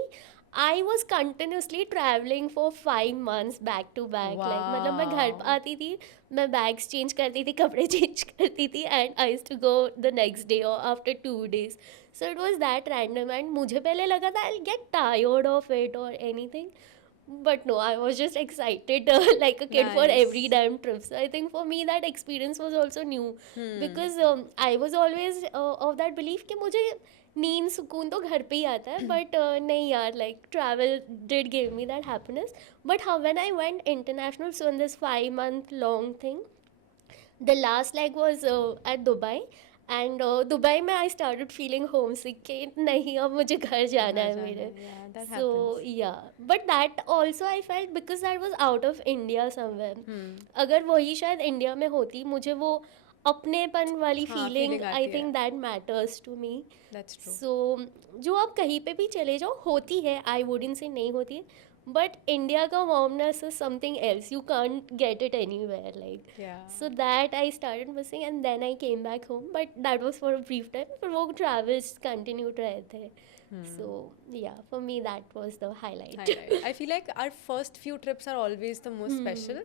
I was continuously traveling for 5 months back to back. Like, मतलब मैं घर Wow. आती थी, मैं bags change करती थी, कपड़े change करती थी, and I used to go the next day or after 2 days. So it was that random, and मुझे पहले लगा था I'll get tired of it or anything. But no, I was just excited like a kid for every Nice. damn trip. So I think for me that experience was also new, because I was always of that belief कि मुझे नींद सुकून तो घर पे ही आता है, but नहीं यार, like travel did give me that happiness. But how when I went international, so in this 5 month long thing, the last leg was at Dubai. And Dubai में आई स्टार्टेड फीलिंग होम सिक कि नहीं अब मुझे घर जाना घर है जाना मेरे. है. Yeah, that so happens. या but that also I felt because that was out of India somewhere. Hmm. अगर वही शायद इंडिया में होती, मुझे वो अपनेपन वाली हाँ, फीलिंग, feeling आई आती है. Think that matters to me. That's true. So जो आप कहीं पे भी चले जाओ, होती है, आई वुडंट से नहीं होती है, बट इंडिया का warmness is something else, you can't get it anywhere. Like, Yeah. so that I started missing, and then I came back home, but that was for a brief time. फिर वो travels continued रहे थे. So yeah, for me that was the highlight. Highlight. I feel like our first few trips are always the most special.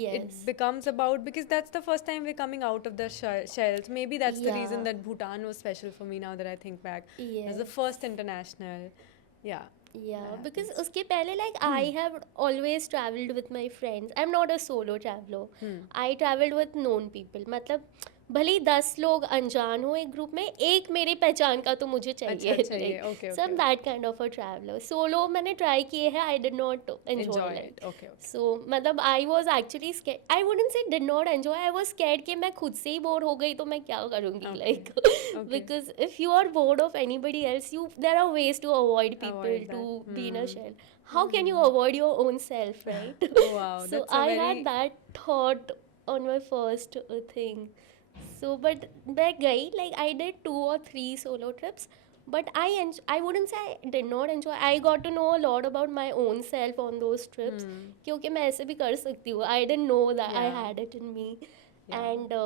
Yes. It becomes about, because that's the first time we're coming out of the shells. Maybe that's the reason Yeah. that Bhutan was special for me now that I think back. It was the Yes. first international. Yeah. Yeah, That because happens. उसके पहले, like, I have always traveled with my friends. I'm not a solo traveler. I traveled with known people. मतलब भले ही 10 लोग अनजान हो एक group में, एक मेरी पहचान का तो मुझे चाहिए. अच्छा चाहिए. Okay, So I'm okay. that kind of a traveler. Solo मैंने ट्राई किए हैं, I did not enjoy Enjoy it. it. Okay, okay. So मतलब I was actually scared. I wouldn't say did not enjoy. I was scared कि मैं खुद से ही bore हो गई तो मैं क्या करूँगी. Okay. Like, Okay. because if you are bored of anybody else, there are ways to avoid people Avoid to that. be in a shell. How can you avoid your own self, right? Wow, So that's a I very. had that thought on my first thing. So but मैं गई, like I did 2 or 3 solo trips, but I wouldn't say I did not enjoy. I got to know a lot about my own self on those trips, क्योंकि मैं ऐसे भी कर सकती हूँ. I didn't know that I Yeah. had it in me. Yeah. And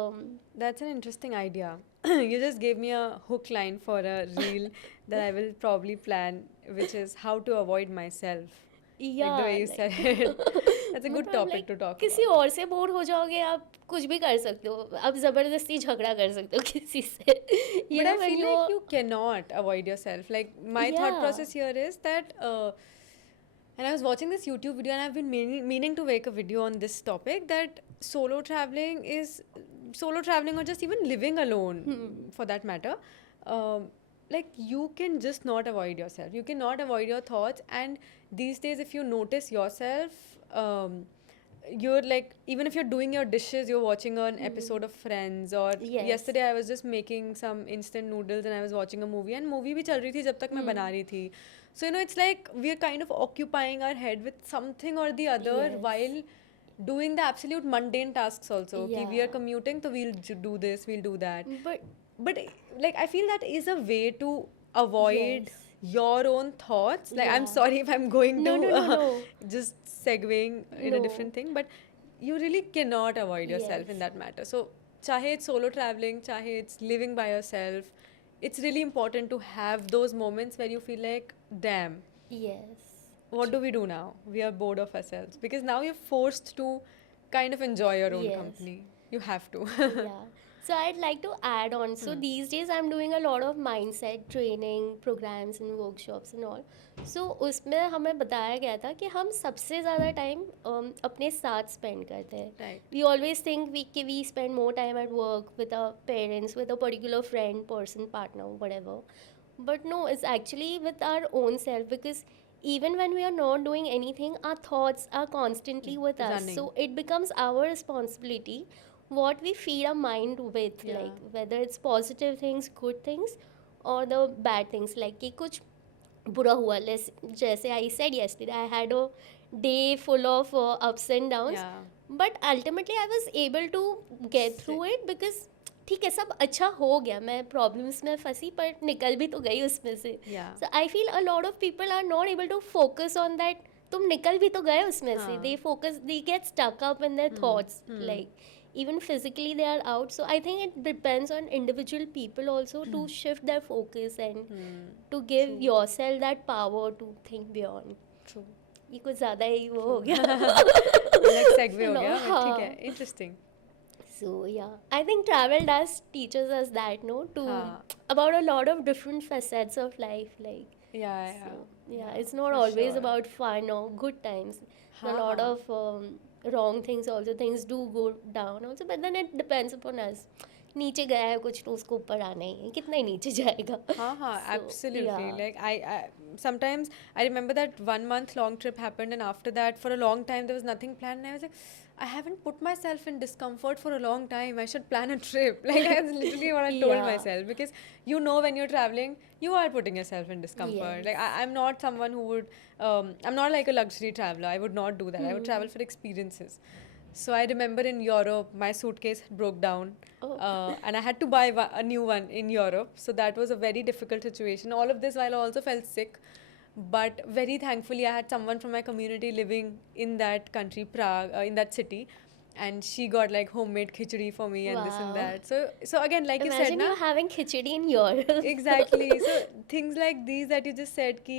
That's an interesting idea. You just gave me a hook line for a reel that I will probably plan, which is how to avoid myself. Like yeah, the way you like, said it. That's a good मतलब topic like to talk किसी about. और से bore हो जाओगे, आप कुछ भी कर सकते हो, आप ज़बरदस्ती झगड़ा कर सकते हो किसी से. You But know, I when feel you're like you cannot avoid yourself. Like my thought Yeah. process here is that, and I was watching this YouTube video and I've been meaning to make a video on this topic, that solo traveling or just even living alone for that matter. Like you can just not avoid yourself. You cannot avoid your thoughts. And these days, if you notice yourself, you're like, even if you're doing your dishes, you're watching an episode of Friends, or Yes. yesterday I was just making some instant noodles and I was watching a movie, and movie भी चल रही थी जब तक मैं बना रही थी. So you know, it's like we're kind of occupying our head with something or the other Yes. while doing the absolute mundane tasks also. Ki we are Yeah. commuting, so we'll do this, we'll do that. But But like I feel that is a way to avoid Yes. your own thoughts. Like, I'm Yeah. sorry if I'm going No, to no, no, no. just segueing in a No. different thing, but you really cannot avoid yourself in Yes. that matter. So chahe it's solo traveling, chahe it's living by yourself, it's really important to have those moments where you feel like, damn, Yes. what do we do now? We are bored of ourselves, because now you're forced to kind of enjoy your own Yes. company. You have to. Yeah. So I'd like to add on. So these days I'm doing a lot of mindset training programs and workshops and all. So उसमें हमें बताया गया था कि हम सबसे ज़्यादा time अपने साथ स्पेंड करते हैं. Right. We always think we spend more time at work with our parents, with a particular friend, person, partner, whatever. But no, it's actually with our own self, because even when we are not doing anything, our thoughts are constantly with us. Running. So it becomes our responsibility what we feed our mind with, Yeah. like whether it's positive things, good things, or the bad things. Like कि कुछ बुरा हुआ, जैसे I said yesterday, I had a day full of ups and downs, Yeah. but ultimately I was able to get through it, because ठीक है सब अच्छा हो गया, मैं प्रॉब्लम्स में फंसी पर निकल भी तो गई उसमें से. Yeah. So I feel a lot of people are not able to focus on that. तुम निकल भी तो गए उसमें से. हाँ. They get stuck up in their thoughts, like even physically they are out. So I think it depends on individual people also to shift their focus and to give True. yourself that power to think beyond. True. ये कुछ ज़्यादा ही वो हो गया. अलग segue हो No, गया, but हाँ. ठीक है, interesting. So yeah, I think travel does teaches us that, no, to हाँ. about a lot of different facets of life, like. Yeah, yeah. So, yeah, it's not for always sure. about fun or good times. A हाँ, lot हाँ. of wrong things also. Things do go down also, but then it depends upon us. नीचे गया है कुछ तो उसको ऊपर आना ही है. कितना ही नीचे जाएगा. Haha, So, absolutely. yeah. Like I sometimes I remember that 1 month long trip happened, and after that, for a long time, there was nothing planned. And I was like, I haven't put myself in discomfort for a long time. I should plan a trip. Like, that's literally what I told Yeah. myself, because you know when you're traveling, you are putting yourself in discomfort. Like, Yes. I'm not someone who would. I'm not like a luxury traveler. I would not do that. I would travel for experiences. So I remember in Europe, my suitcase broke down, Oh. and I had to buy a new one in Europe. So that was a very difficult situation. All of this while I also felt sick, but very thankfully I had someone from my community living in that country, Prague, in that city, and she got like homemade khichdi for me and this and Wow. that. So again, like you said, Imagine na, you're having khichdi in Europe. exactly. So things like these that you just said कि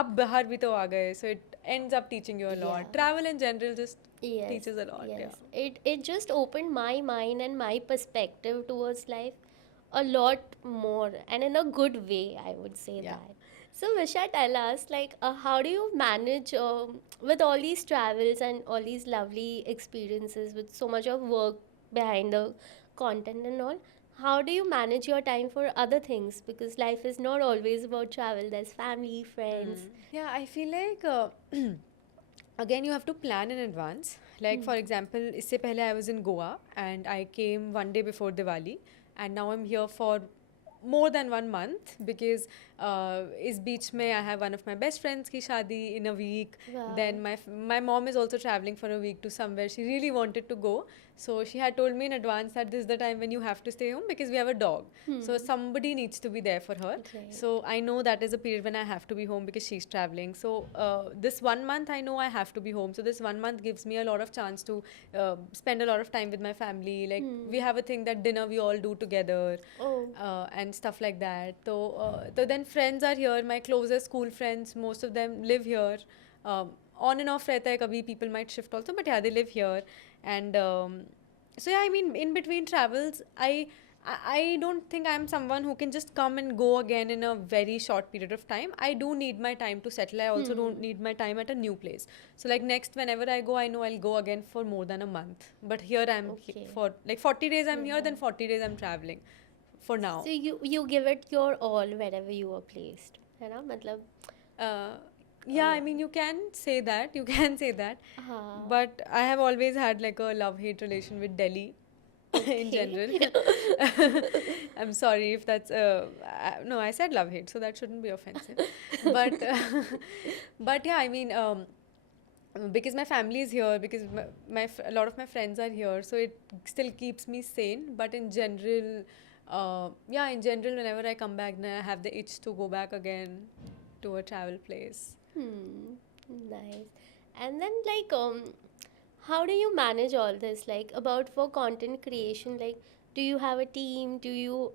आप बाहर भी तो आ गए, so it ends up teaching you a lot. Yeah. Travel in general just Yes, teaches a lot. yes. Yeah. It just opened my mind and my perspective towards life a lot more, and in a good way, I would say Yeah. that. So Visha, tell us, like, how do you manage with all these travels and all these lovely experiences with so much of work behind the content and all? How do you manage your time for other things? Because life is not always about travel. There's family, friends. Yeah, I feel like again you have to plan in advance. Like for example, इससे पहले I was in Goa and I came one day before Diwali, and now I'm here for more than 1 month, because इस बीच में I have one of my best friends की शादी in a week. Wow. Then my mom is also traveling for a week to somewhere she really wanted to go. So she had told me in advance that this is the time when you have to stay home, because we have a dog. So somebody needs to be there for her. Okay. So I know that is a period when I have to be home because she's traveling. So this 1 month I know I have to be home. So this 1 month gives me a lot of chance to spend a lot of time with my family. Like we have a thing that dinner we all do together. Oh. And stuff like that. So then friends are here. My closest school friends, most of them live here. On and off रहता है, कभी people might shift also, but yeah, they live here. And so yeah, I mean, in between travels, I don't think I'm someone who can just come and go again in a very short period of time. I do need my time to settle. I also don't need my time at a new place. So like next, whenever I go, I know I'll go again for more than a month. But here I'm Okay. for like 40 days I'm here, then 40 days I'm traveling for now. So you give it your all wherever you are placed, है ना? मतलब Yeah, I mean, you can say that. You can say that. हाँ. But I have always had like a love-hate relation with Delhi in general. I'm sorry if that's no, I said love-hate, so that shouldn't be offensive. But but yeah, I mean, because my family is here, because a lot of my friends are here, so it still keeps me sane. But in general, yeah, in general, whenever I come back, then I have the itch to go back again to a travel place. Hmm. Nice. And then how do you manage all this? Like about for content creation, like do you have a team? Do you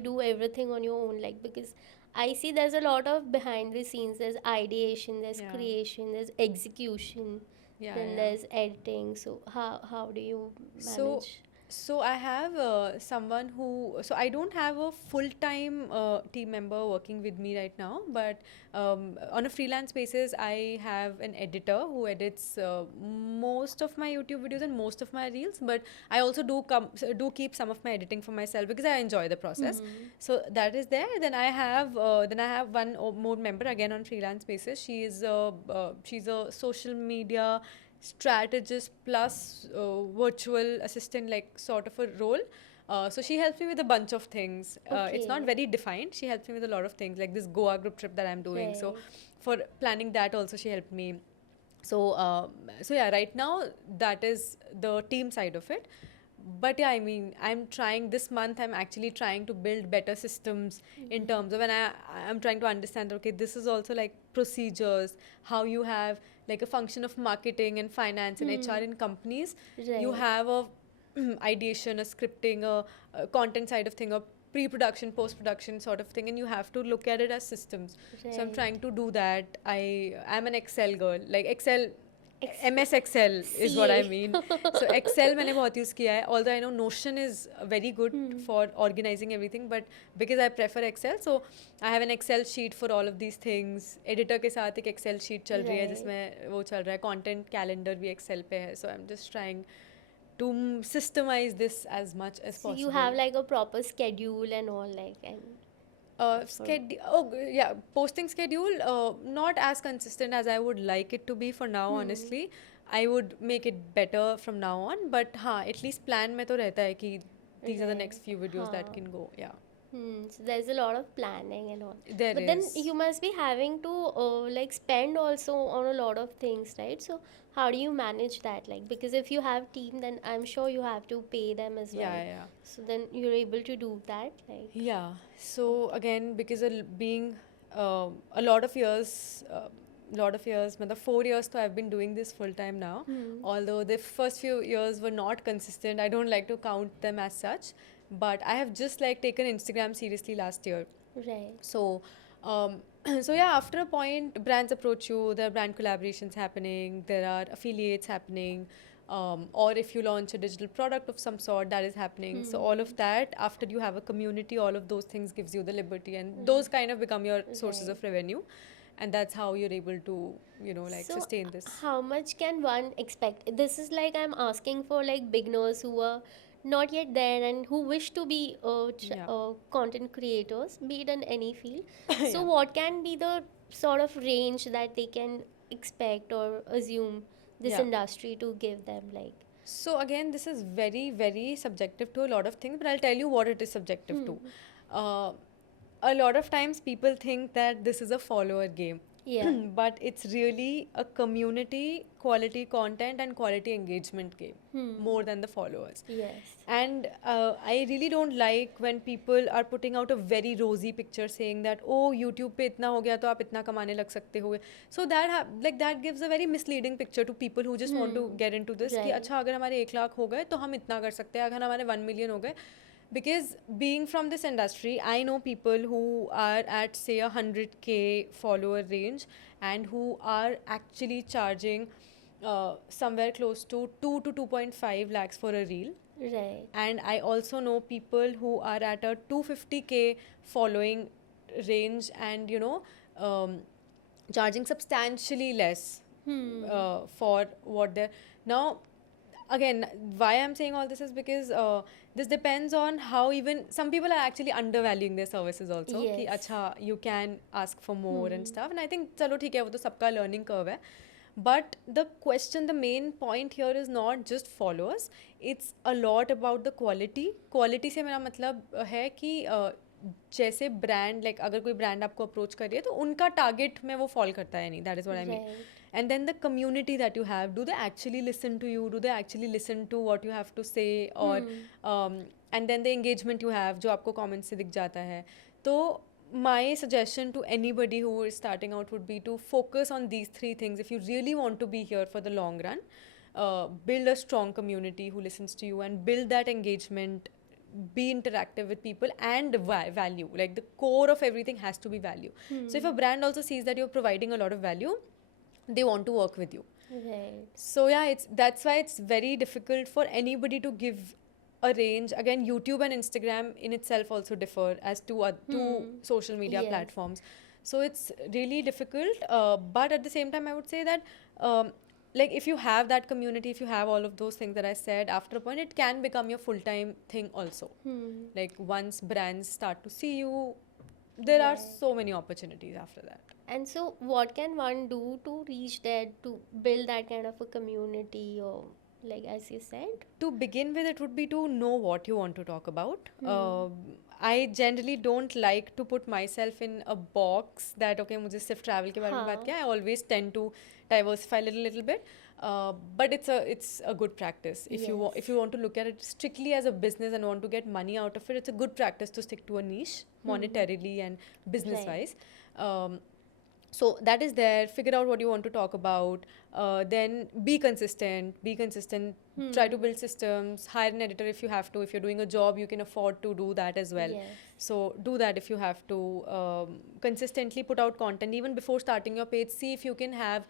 do everything on your own? Like because I see there's a lot of behind the scenes. There's ideation, there's Yeah, creation, there's execution, yeah, then yeah. there's editing. So how do you So, manage? so I have someone who, so I don't have a full-time team member working with me right now, but on a freelance basis, I have an editor who edits most of my YouTube videos and most of my reels. But I also do keep some of my editing for myself because I enjoy the process. Hmm. So that is there. Then I have one more member again on freelance basis. She's a social media strategist plus virtual assistant, like sort of a role. So she helps me with a bunch of things. It's not Okay. very defined. She helps me with a lot of things, like this Goa group trip that I'm doing. So Right. for planning that also she helped me. So so yeah, right now that is the team side of it. But yeah, I mean, I'm trying this month. I'm actually trying to build better systems in terms of, and I'm trying to understand. Okay, this is also like procedures, how you have like a function of marketing and finance and HR Hmm. in companies. You Right. have a ideation, a scripting, a content side of thing, a pre-production, post-production sort of thing, and you have to look at it as systems. So I'm Right. trying to do that. I'm an Excel girl, like Excel. Ex- MS Excel is what I CA. mean. So Excel मैंने बहुत use किया है. Although I know Notion is very good Hmm. for organizing everything, but because I prefer Excel, so I have an Excel sheet for all of these things. Editor के साथ एक Excel sheet चल रही है Right. जिसमें वो चल रहा है. Content calendar भी Excel पे है. So I'm just trying to systemize this as much as So you possible. have like a proper schedule and all like and for Yeah, posting schedule, not as consistent as I would like it to be for now, hmm. honestly. I would make it better from now on, but हाँ, at least plan में तो रहता है कि these are the Right. next few videos that Huh. can go. Yeah, Hmm. So there's a lot of planning and all. there But then is. you must be having to like spend also on a lot of things, right? So how do you manage that? Like because if you have team, then I'm sure you have to pay them as Yeah, well. yeah, yeah. So then you're able to do that, like Yeah. So again, because being a lot of years, matlab 4 years, so I've been doing this full time now. hmm. Although the first few years were not consistent, I don't like to count them as such. But I have just like taken Instagram seriously last year. Right. So, so yeah, after a point, brands approach you. There are brand collaborations happening. There are affiliates happening. Or if you launch a digital product of some sort, that is happening. So all Hmm. of that, after you have a community, all of those things gives you the liberty, and those kind of become your sources Right. of revenue, and that's how you're able to, like So, sustain this. how much can one expect? This is like I'm asking for like beginners who are not yet there and who wish to be Yeah, content creators, be it in any field. So, yeah. what can be the sort of range that they can expect or assume this Yeah. industry to give them? Like, So again, this is very, very subjective to a lot of things, but I'll tell you what it is subjective hmm, to. Uh, a lot of times people think that this is a follower game, yeah, but it's really a community, quality content, and quality engagement game hmm, more than the followers. yes, And I really don't like when people are putting out a very rosy picture saying that, oh, YouTube पे इतना हो गया तो आप इतना कमाने लग सकते हो. So that gives a very misleading picture to people who just want to hmm, get into this कि right, अच्छा अगर हमारे 1 लाख हो गए तो हम इतना कर सकते हैं, अगर हमारे 1 million हो गए. Because being from this industry, I know people who are at say 100K follower range and who are actually charging somewhere close to 2 to 2.5 lakhs for a reel. right, And I also know people who are at a 250K following range and, charging substantially less hmm, for what they're. Now, again, why I'm saying all this is because this depends on how, even some people are actually undervaluing their services also. कि yes, अच्छा, you can ask for more and hmm, stuff. And I think चलो ठीक है, वो तो सबका learning curve है. But the main point here is not just followers. It's a lot about the quality. Quality से मेरा मतलब है कि जैसे ब्रांड, लाइक अगर कोई ब्रांड आपको अप्रोच कर रही है तो उनका टारगेट में वो फॉल करता है नहीं. That is what I mean. right, And then the community that you have, do they actually listen to you? Do they actually listen to what you have to say? Or hmm, and then the engagement you have जो आपको comments से दिख जाता है. तो my suggestion to anybody who is starting out would be to focus on these three things if you really want to be here for the long run. Build a strong community who listens to you and build that engagement, be interactive with people, and value. Like the core of everything has to be value. So if a brand also sees that you're providing a lot of value, they want to work with you. Right. So yeah, that's why it's very difficult for anybody to give a range. Again, YouTube and Instagram in itself also differ as two social media Yes. platforms. So it's really difficult. But at the same time, I would say that like if you have that community, if you have all of those things that I said, after a point, it can become your full-time thing also. Like once brands start to see you, there are Right. so many opportunities after that. And so, what can one do to reach there to build that kind of a community, or like as you said? To begin with, it would be to know what you want to talk about. I generally don't like to put myself in a box that okay मुझे सिर्फ travel के बारे में बात हाँ. किया. I always tend to diversify a little bit. But it's a good practice. If Yes. you want to look at it strictly as a business and want to get money out of it, it's a good practice to stick to a niche monetarily and business wise. So that is there. Figure out what you want to talk about. Then be consistent. Try to build systems. Hire an editor if you have to. If you're doing a job, you can afford to do that as well. Yes. So do that if you have to. Consistently put out content. Even before starting your page, see if you can have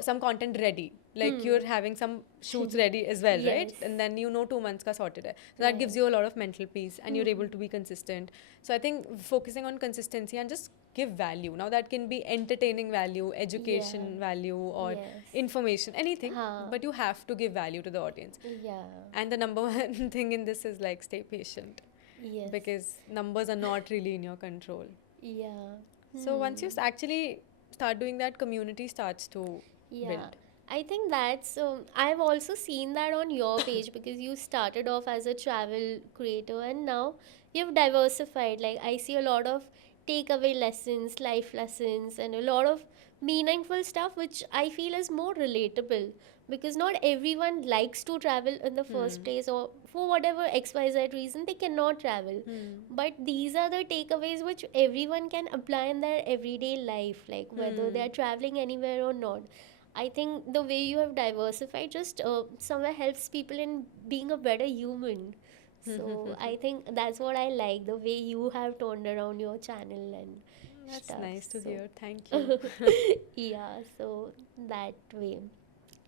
some content ready. Like you're having some shoots ready as well, right? Yes. And then 2 months ka sorted hai. So that gives you a lot of mental peace and you're able to be consistent. So I think focusing on consistency and just give value. Now that can be entertaining value, education value, or Yes. information, anything. हाँ. But you have to give value to the audience. Yeah. And the number one thing in this is like stay patient Yes. because numbers are not really in your control. Yeah. So once you actually start doing that, community starts to Yeah. build. I think that's, I've also seen that on your page because you started off as a travel creator and now you've diversified. Like, I see a lot of takeaway lessons, life lessons, and a lot of meaningful stuff which I feel is more relatable because not everyone likes to travel in the first place, or for whatever XYZ reason they cannot travel. But these are the takeaways which everyone can apply in their everyday life, like whether they are traveling anywhere or not. I think the way you have diversified just somewhere helps people in being a better human. So I think that's what I like, the way you have turned around your channel and That's stuff. nice to So- hear. Thank you. Yeah, so that way.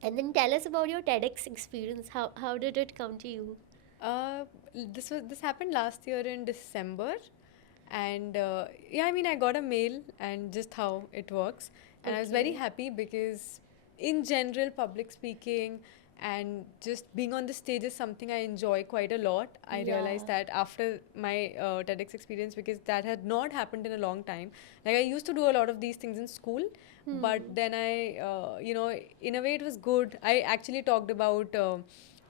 And then tell us about your TEDx experience. How did it come to you? This happened last year in December, and yeah, I mean, I got a mail and just how it works, and I was very Okay. happy because, in general, public speaking and just being on the stage is something I enjoy quite a lot. I realized Yeah. that after my TEDx experience because that had not happened in a long time. Like I used to do a lot of these things in school, but then in a way, it was good. I actually talked about.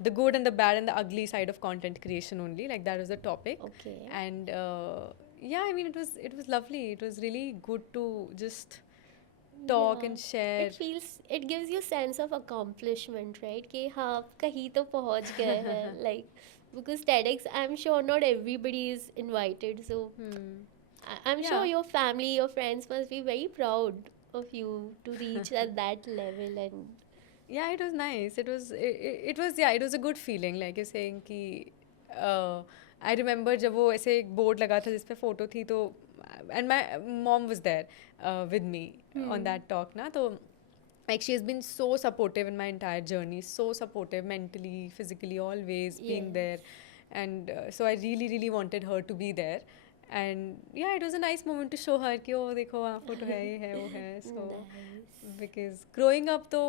The good and the bad and the ugly side of content creation only, like that was the topic. Okay. And yeah, I mean, it was lovely. It was really good to just talk Yeah. and share. It gives you sense of accomplishment, right? कि हाँ कहीं तो पहुँच गए हैं, like because TEDx, I'm sure not everybody is invited, so I'm sure Yeah. your family, your friends must be very proud of you to reach at that level. And Yeah, it was nice. It was yeah, it was a good feeling. Like you're saying कि I remember जब वो ऐसे एक board लगा था जिस पे photo थी तो and my mom was there with me on that talk ना तो like she has been so supportive in my entire journey, so supportive mentally, physically, always being Yes. there, and so I really wanted her to be there. And yeah, it was a nice moment to show her कि oh देखो वहाँ photo है ये है वो है so nice. because growing up तो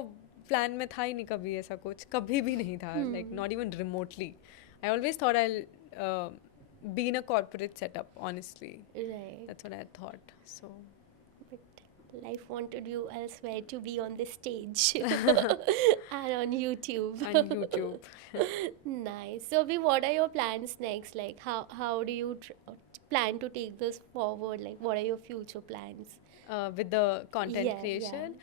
plan में था ही नहीं कभी ऐसा कुछ कभी भी नहीं था like not even remotely. I always thought I'll be in a corporate setup, honestly. Right. That's what I had thought. So But life wanted you elsewhere to be on the stage and on YouTube. on YouTube. Nice. So, Abhi, what are your plans next? Like, how do you plan to take this forward? Like, what are your future plans? With the content Yeah, creation.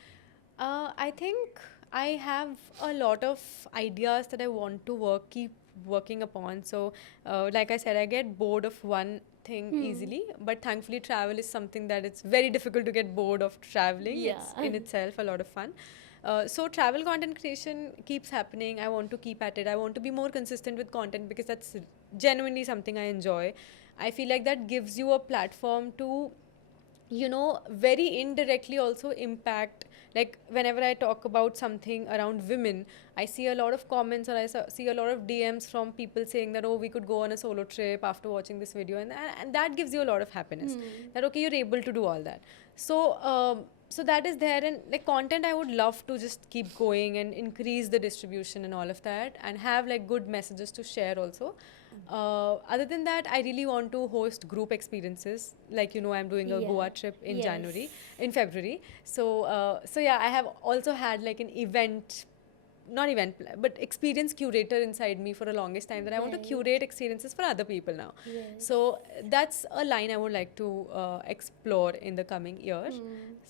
I think I have a lot of ideas that I want to keep working upon. So, like I said, I get bored of one thing easily, but thankfully, travel is something that it's very difficult to get bored of traveling. Yeah. It's in itself a lot of fun. So travel content creation keeps happening. I want to keep at it. I want to be more consistent with content because that's genuinely something I enjoy. I feel like that gives you a platform to, you know, very indirectly also impact. Like whenever I talk about something around women, I see a lot of comments, or see a lot of DMs from people saying that, oh, we could go on a solo trip after watching this video, and that gives you a lot of happiness, that okay, you're able to do all that. So so that is there, and like content I would love to just keep going and increase the distribution and all of that, and have like good messages to share also. Other than that, I really want to host group experiences. Like, you know, I'm doing a Yeah. Goa trip in Yes. in February. So yeah, I have also had like an event, not but experience curator inside me for the longest time, that I want to Right. curate experiences for other people now. Yes. So that's a line I would like to explore in the coming year.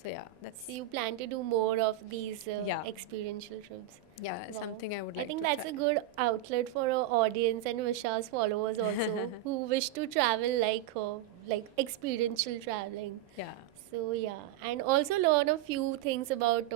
So yeah, that's So you plan to do more of these Yeah. experiential trips? yeah Wow. something I would I like think to that's try. a good outlet for our audience and Visha's followers also, who wish to travel like her, like experiential traveling. Yeah. So yeah, and also learn a few things about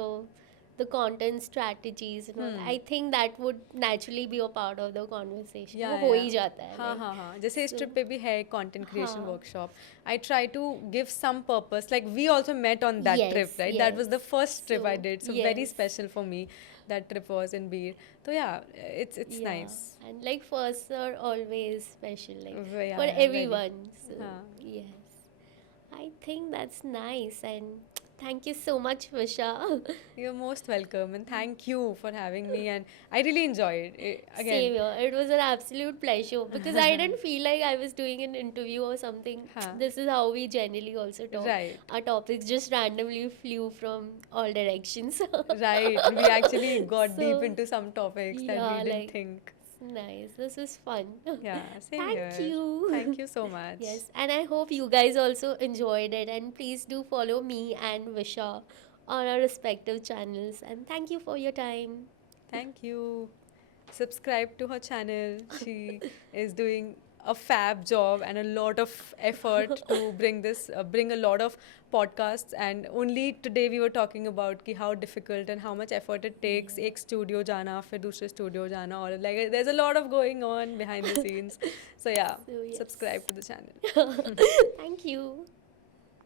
the content strategies and all. I think that would naturally be a part of the conversation. वो हो ही जाता है, हाँ like. हाँ हाँ जैसे इस So, trip पे भी है कंटेंट क्रिएशन हाँ. Workshop I try to give some purpose like we also met on that Yes, trip right that was the yes. First trip I So, did so very yes. Special for me that trip was in Bir तो yeah it's Yeah, nice and like firsts are always special, like Yeah, for yeah, very. everyone. So Huh. yes, I think that's nice, and thank you so much, Visha. You're most welcome and thank you for having me, and I really enjoyed it again. Same here. It was an absolute pleasure because I didn't feel like I was doing an interview or something. Huh. This is how we generally also talk. Right. Our topics just randomly flew from all directions. Right, we actually got deep So, into some topics that yeah, we didn't like, think. nice. This is fun. Yeah, same Thank here. you. Thank you so much. Yes, and I hope you guys also enjoyed it. And please do follow me and Visha on our respective channels. And thank you for your time. Thank you. Subscribe to her channel. She is doing a fab job and a lot of effort to bring a lot of podcasts. And only today we were talking about ki how difficult and how much effort it takes. एक studio जाना, फिर दूसरे studio जाना, और like there's a lot of going on behind the scenes. So yeah, So, yes. subscribe to the channel. Thank you.